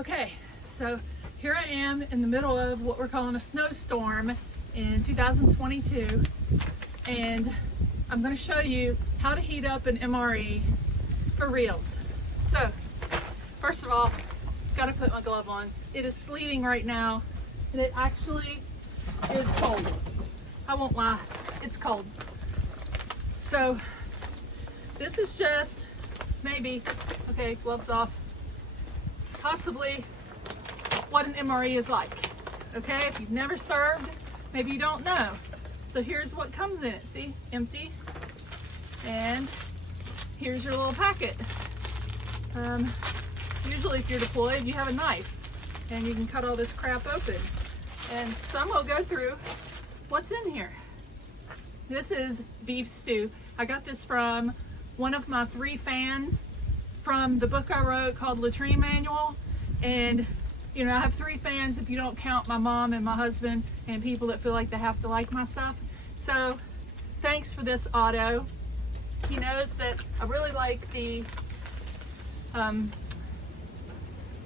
Okay, so here I am in the middle of what we're calling a snowstorm in 2022, and I'm going to show you how to heat up an MRE for reals. So, first of all, got to put my glove on. It is sleeting right now, and it actually is cold. I won't lie, it's cold. So, this is just maybe, okay, gloves off, possibly what an MRE is like. Okay, if you've never served, maybe you don't know. So here's what comes in it. See, empty. And here's your little packet. Usually if you're deployed, you have a knife and you can cut all this crap open. And some will go through what's in here. This is beef stew. I got this from one of my 3 fans from the book I wrote called Latrine Manual. And you know, I have 3 fans if you don't count my mom and my husband and people that feel like they have to like my stuff. So thanks for this, Otto. He knows that I really like the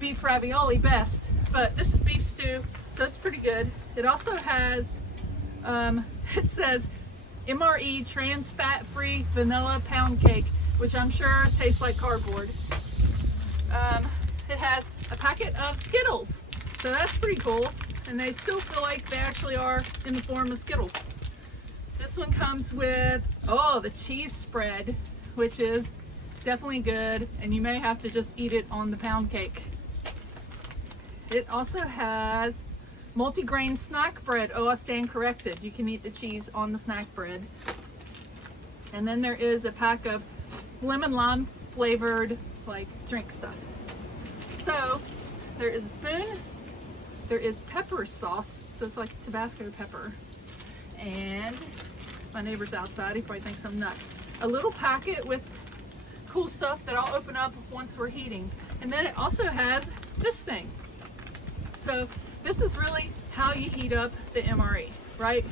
beef ravioli best, but this is beef stew, so it's pretty good. It also has, it says MRE trans fat free vanilla pound cake, which I'm sure tastes like cardboard. It has a packet of Skittles, so that's pretty cool, and they still feel like they actually are in the form of Skittles. This one comes with, oh, the cheese spread, which is definitely good, and you may have to just eat it on the pound cake. It also has multi-grain snack bread. Oh, I stand corrected. You can eat the cheese on the snack bread. And then there is a pack of lemon lime flavored like drink stuff. So there is a spoon, there is pepper sauce, so it's like Tabasco pepper, and my neighbor's outside, he probably thinks I'm nuts. A little packet with cool stuff that I'll open up once we're heating. And then it also has this thing. So this is really how you heat up the MRE, right?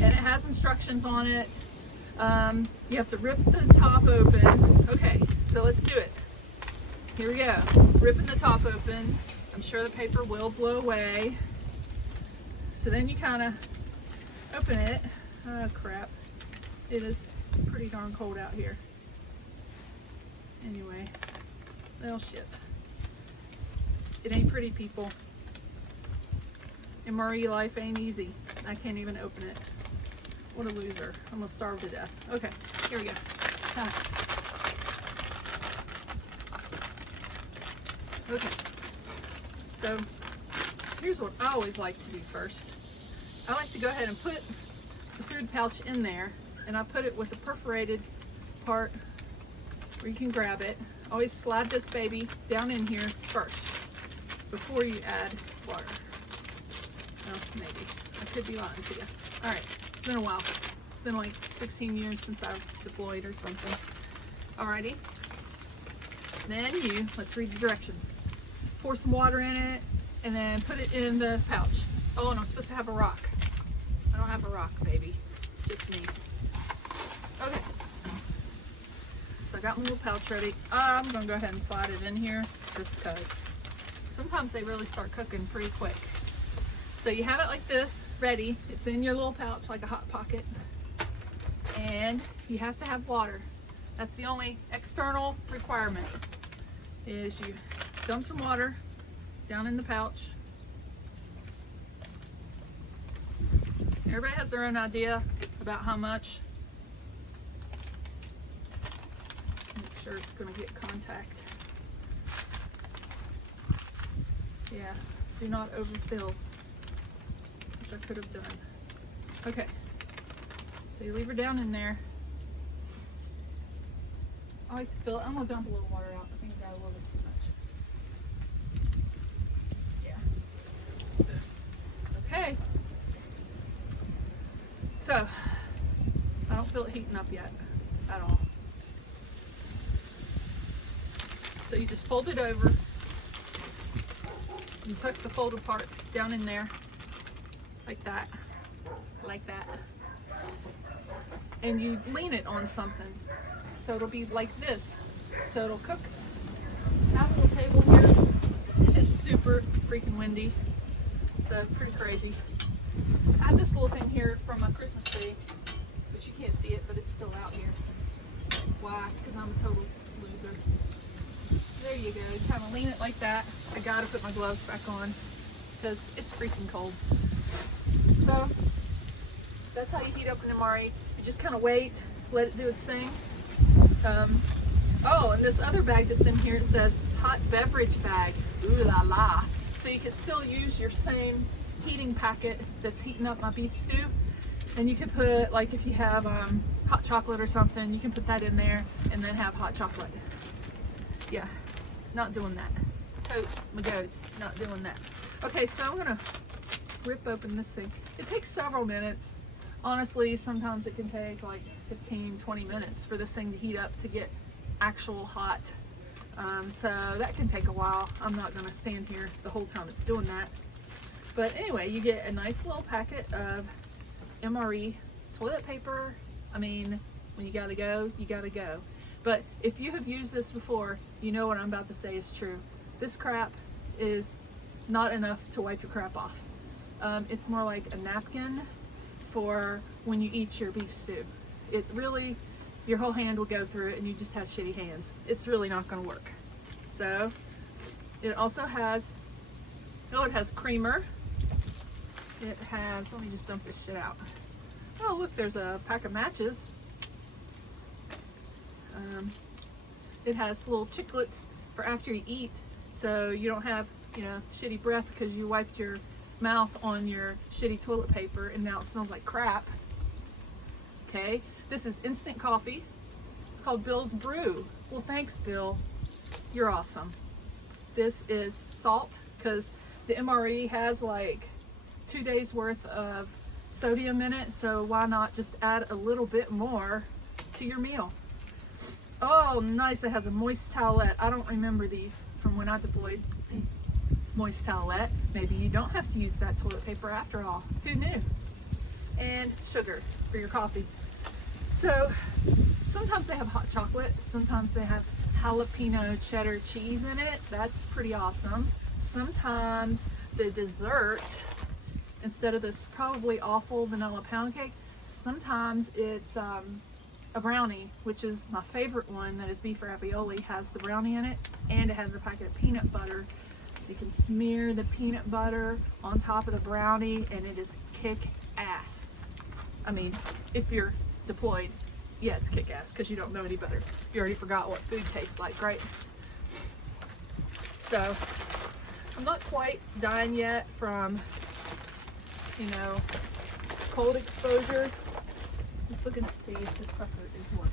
And it has instructions on it. You have to rip the top open. Okay, so let's do it. Here we go. Ripping the top open. I'm sure the paper will blow away. So then you kind of open it. Oh crap. It is pretty darn cold out here. Anyway. Well, shit. It ain't pretty, people. MRE life ain't easy. I can't even open it. What a loser. I'm gonna starve to death. Okay, here we go. Okay, so here's what I always like to do first. I like to go ahead and put the food pouch in there, and I put it with a perforated part where you can grab it. Always slide this baby down in here first before you add water. Well, maybe. I could be lying to you. All right, it's been a while. It's been like 16 years since I've deployed or something. Alrighty. Then let's read the directions. Pour some water in it, and then put it in the pouch. Oh, and I'm supposed to have a rock. I don't have a rock, baby. Just me. Okay. So I got my little pouch ready. I'm gonna go ahead and slide it in here, just because sometimes they really start cooking pretty quick. So you have it like this, ready. It's in your little pouch like a Hot Pocket. And you have to have water. That's the only external requirement, is you dump some water down in the pouch. Everybody has their own idea about how much. Make sure it's gonna get contact. Yeah, do not overfill, which I could have done. Okay, so you leave her down in there. I like to fill it. I'm gonna dump a little water out. I think I got a little bit too much. Yeah. Okay. So, I don't feel it heating up yet at all. So you just fold it over. You tuck the folded part down in there, like that, and you lean it on something, so it'll be like this, so it'll cook. I have a little table here. It's just super freaking windy. So pretty crazy. I have this little thing here from my Christmas tree, but you can't see it, but it's still out here. Why? Because I'm a total loser. There you go. Kind of lean it like that. I gotta put my gloves back on because it's freaking cold. So that's how you heat up an MRE. You just kind of wait, let it do its thing. Oh, and this other bag that's in here says hot beverage bag. Ooh la la. So you can still use your same heating packet that's heating up my beef stew. And you can put, like if you have hot chocolate or something, you can put that in there and then have hot chocolate. Yeah, not doing that. Totes, my goats, not doing that. Okay, so I'm gonna rip open this thing. It takes several minutes. Honestly, sometimes it can take like 15, 20 minutes for this thing to heat up to get actual hot. So that can take a while. I'm not gonna stand here the whole time it's doing that. But anyway, you get a nice little packet of MRE toilet paper. I mean, when you gotta go, you gotta go. But if you have used this before, you know what I'm about to say is true. This crap is not enough to wipe your crap off. It's more like a napkin for when you eat your beef stew. It really, your whole hand will go through it and you just have shitty hands. It's really not gonna work. So, it also has, oh, it has creamer. It has, let me just dump this shit out. Oh, look, there's a pack of matches. It has little chiclets for after you eat, so you don't have, you know, shitty breath because you wiped your mouth on your shitty toilet paper and now it smells like crap. Okay, this is instant coffee. It's called Bill's Brew. Well, thanks, Bill. You're awesome. This is salt because the MRE has like 2 days worth of sodium in it, so why not just add a little bit more to your meal? Oh, nice. It has a moist towelette. I don't remember these from when I deployed. Moist towelette. Maybe you don't have to use that toilet paper after all. Who knew? And sugar for your coffee. So sometimes they have hot chocolate. Sometimes they have jalapeno cheddar cheese in it. That's pretty awesome. Sometimes the dessert, instead of this probably awful vanilla pound cake, sometimes it's a brownie, which is my favorite one, that is beef ravioli, has the brownie in it, and it has a packet of peanut butter. So you can smear the peanut butter on top of the brownie and it is kick-ass. I mean, if you're deployed, yeah, it's kick-ass because you don't know any better. You already forgot what food tastes like, right? So, I'm not quite dying yet from, you know, cold exposure. Let's look and see if this sucker is working.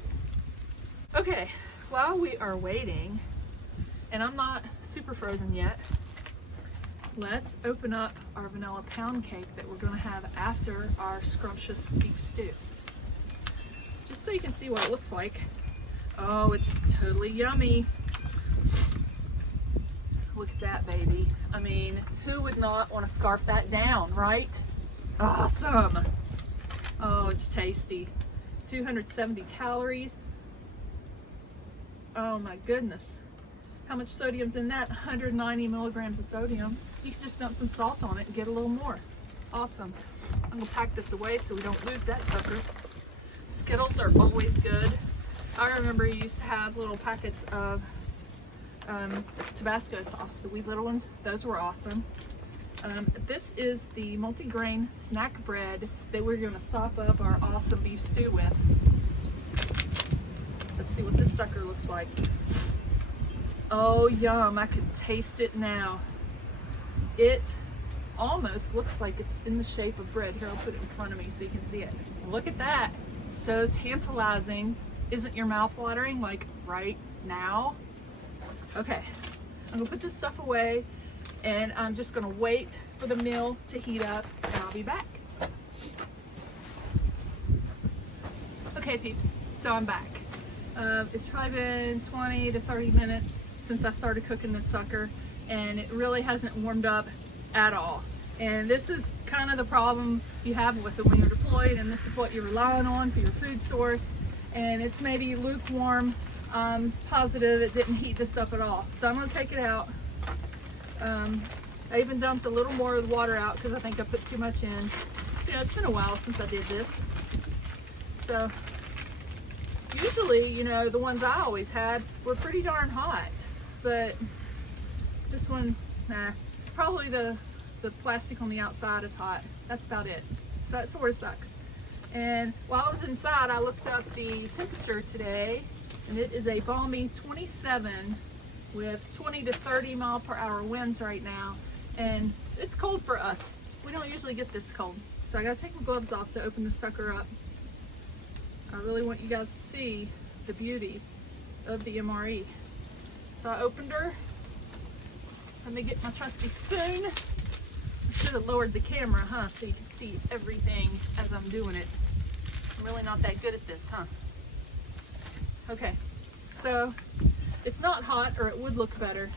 Okay, while we are waiting, and I'm not super frozen yet, let's open up our vanilla pound cake that we're going to have after our scrumptious beef stew. Just so you can see what it looks like. Oh, it's totally yummy. Look at that, baby. I mean, who would not want to scarf that down, right? Awesome. Oh, it's tasty. 270 calories. Oh my goodness. How much sodium's in that? 190 milligrams of sodium. You can just dump some salt on it and get a little more. Awesome. I'm gonna pack this away so we don't lose that sucker. Skittles are always good. I remember you used to have little packets of Tabasco sauce, the wee little ones. Those were awesome. This is the multi-grain snack bread that we're going to sop up our awesome beef stew with. Let's see what this sucker looks like. Oh, yum. I can taste it now. It almost looks like it's in the shape of bread. Here, I'll put it in front of me so you can see it. Look at that. So tantalizing. Isn't your mouth watering like right now? Okay, I'm going to put this stuff away. And I'm just gonna wait for the meal to heat up and I'll be back. Okay peeps, so I'm back. It's probably been 20 to 30 minutes since I started cooking this sucker and it really hasn't warmed up at all. And this is kind of the problem you have with it when you're deployed and this is what you're relying on for your food source. And it's maybe lukewarm, positive it didn't heat this up at all. So I'm gonna take it out. I even dumped a little more of the water out because I think I put too much in. You know, it's been a while since I did this. So usually, you know, the ones I always had were pretty darn hot, but this one, nah. Probably the plastic on the outside is hot. That's about it. So that sort of sucks. And while I was inside, I looked up the temperature today, and it is a balmy 27 with 20 to 30 mile per hour winds right now. And it's cold for us. We don't usually get this cold. So I gotta take my gloves off to open this sucker up. I really want you guys to see the beauty of the MRE. So I opened her. Let me get my trusty spoon. I should have lowered the camera, huh? So you can see everything as I'm doing it. I'm really not that good at this, huh? Okay, so it's not hot, or it would look better.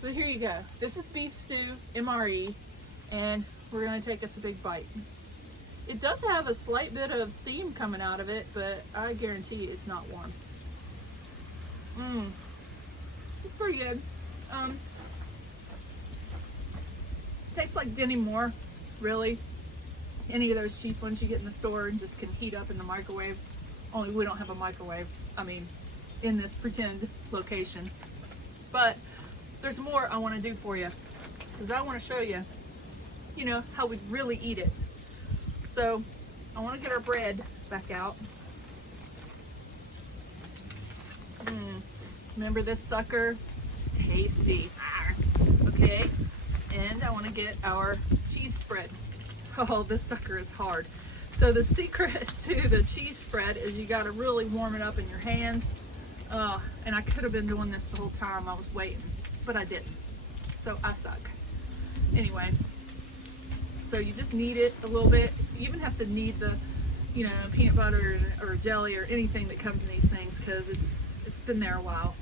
But here you go. This is beef stew MRE, and we're gonna take us a big bite. It does have a slight bit of steam coming out of it, but I guarantee you it's not warm. It's pretty good. Tastes like Denny Moore, really. Any of those cheap ones you get in the store and just can heat up in the microwave. Only we don't have a microwave, I mean, in this pretend location. But there's more I want to do for you, because I want to show you, you know, how we really eat it. So I want to get our bread back out. Remember this sucker? Tasty. Okay. And I want to get our cheese spread. Oh, this sucker is hard. So the secret to the cheese spread is you got to really warm it up in your hands. And I could have been doing this the whole time I was waiting, but I didn't. So I suck. Anyway, so you just knead it a little bit. You even have to knead the, you know, peanut butter or jelly or anything that comes in these things, because it's been there a while.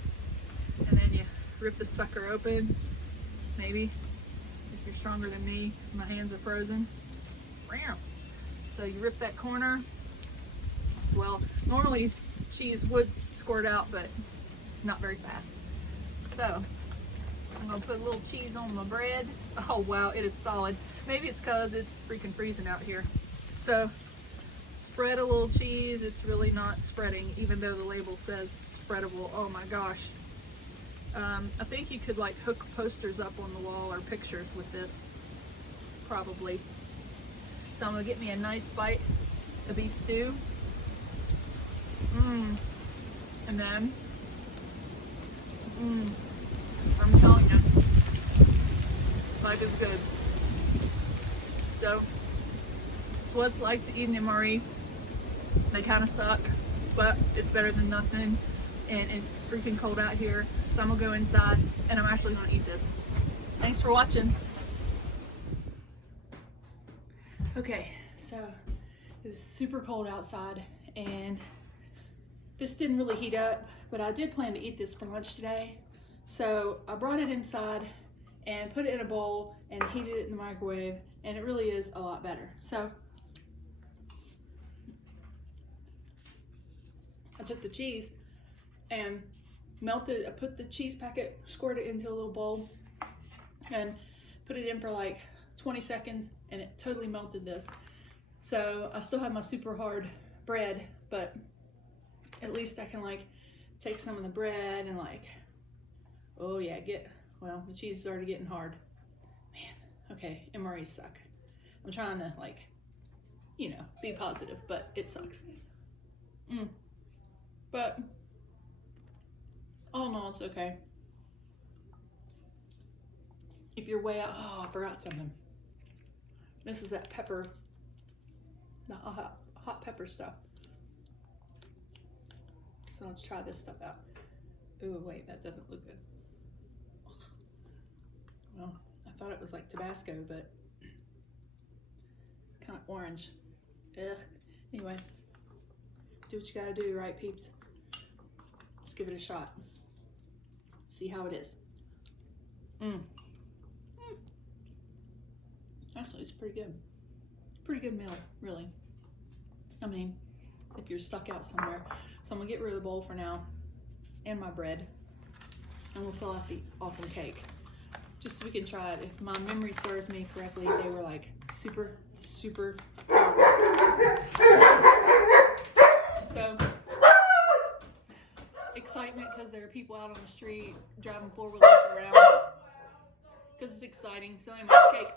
And then you rip the sucker open, maybe. You're stronger than me because my hands are frozen. So you rip that corner. Well, normally cheese would squirt out, but not very fast. So I'm gonna put a little cheese on my bread. Oh wow, it is solid. Maybe it's because it's freaking freezing out here. So spread a little cheese. It's really not spreading, even though the label says spreadable. Oh my gosh. I think you could like hook posters up on the wall or pictures with this, probably. So I'm gonna get me a nice bite of beef stew. And then, I'm telling you, life is good. So, it's what it's like to eat an MRE. They kind of suck, but it's better than nothing. And it's freaking cold out here. So I'm gonna go inside and I'm actually gonna eat this. Thanks for watching. Okay, so it was super cold outside and this didn't really heat up, but I did plan to eat this for lunch today. So I brought it inside and put it in a bowl and heated it in the microwave, and it really is a lot better. So I took the cheese and melted, I put the cheese packet, squirted it into a little bowl and put it in for like 20 seconds, and it totally melted this. So I still have my super hard bread, but at least I can like take some of the bread and like, oh yeah, well, the cheese is already getting hard. Man, okay, MREs suck. I'm trying to like, you know, be positive, but it sucks. But all in all, it's okay. If you're way out, oh, I forgot something. This is that pepper, the hot pepper stuff. So let's try this stuff out. Ooh, wait, that doesn't look good. Well, I thought it was like Tabasco, but it's kind of orange. Ugh. Anyway, do what you gotta do, right, peeps? Let's give it a shot. See how it is. Actually, it's pretty good. Pretty good meal, really. I mean, if you're stuck out somewhere. So I'm gonna get rid of the bowl for now and my bread, and we'll fill out the awesome cake. just so we can try it. If my memory serves me correctly, they were like super, super so excitement because there are people out on the street driving four-wheelers around because it's exciting. So anyway, cake.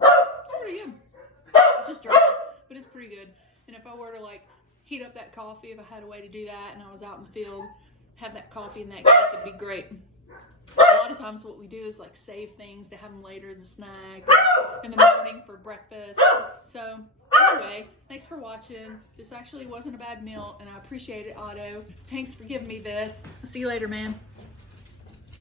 It's pretty good. It's just dry, but it's pretty good. And if I were to like heat up that coffee, if I had a way to do that and I was out in the field, have that coffee and that cake, it'd be great. A lot of times what we do is like save things to have them later as a snack or in the morning for breakfast. So anyway, thanks for watching. This actually wasn't a bad meal and I appreciate it, Otto. Thanks for giving me this. I'll see you later, man.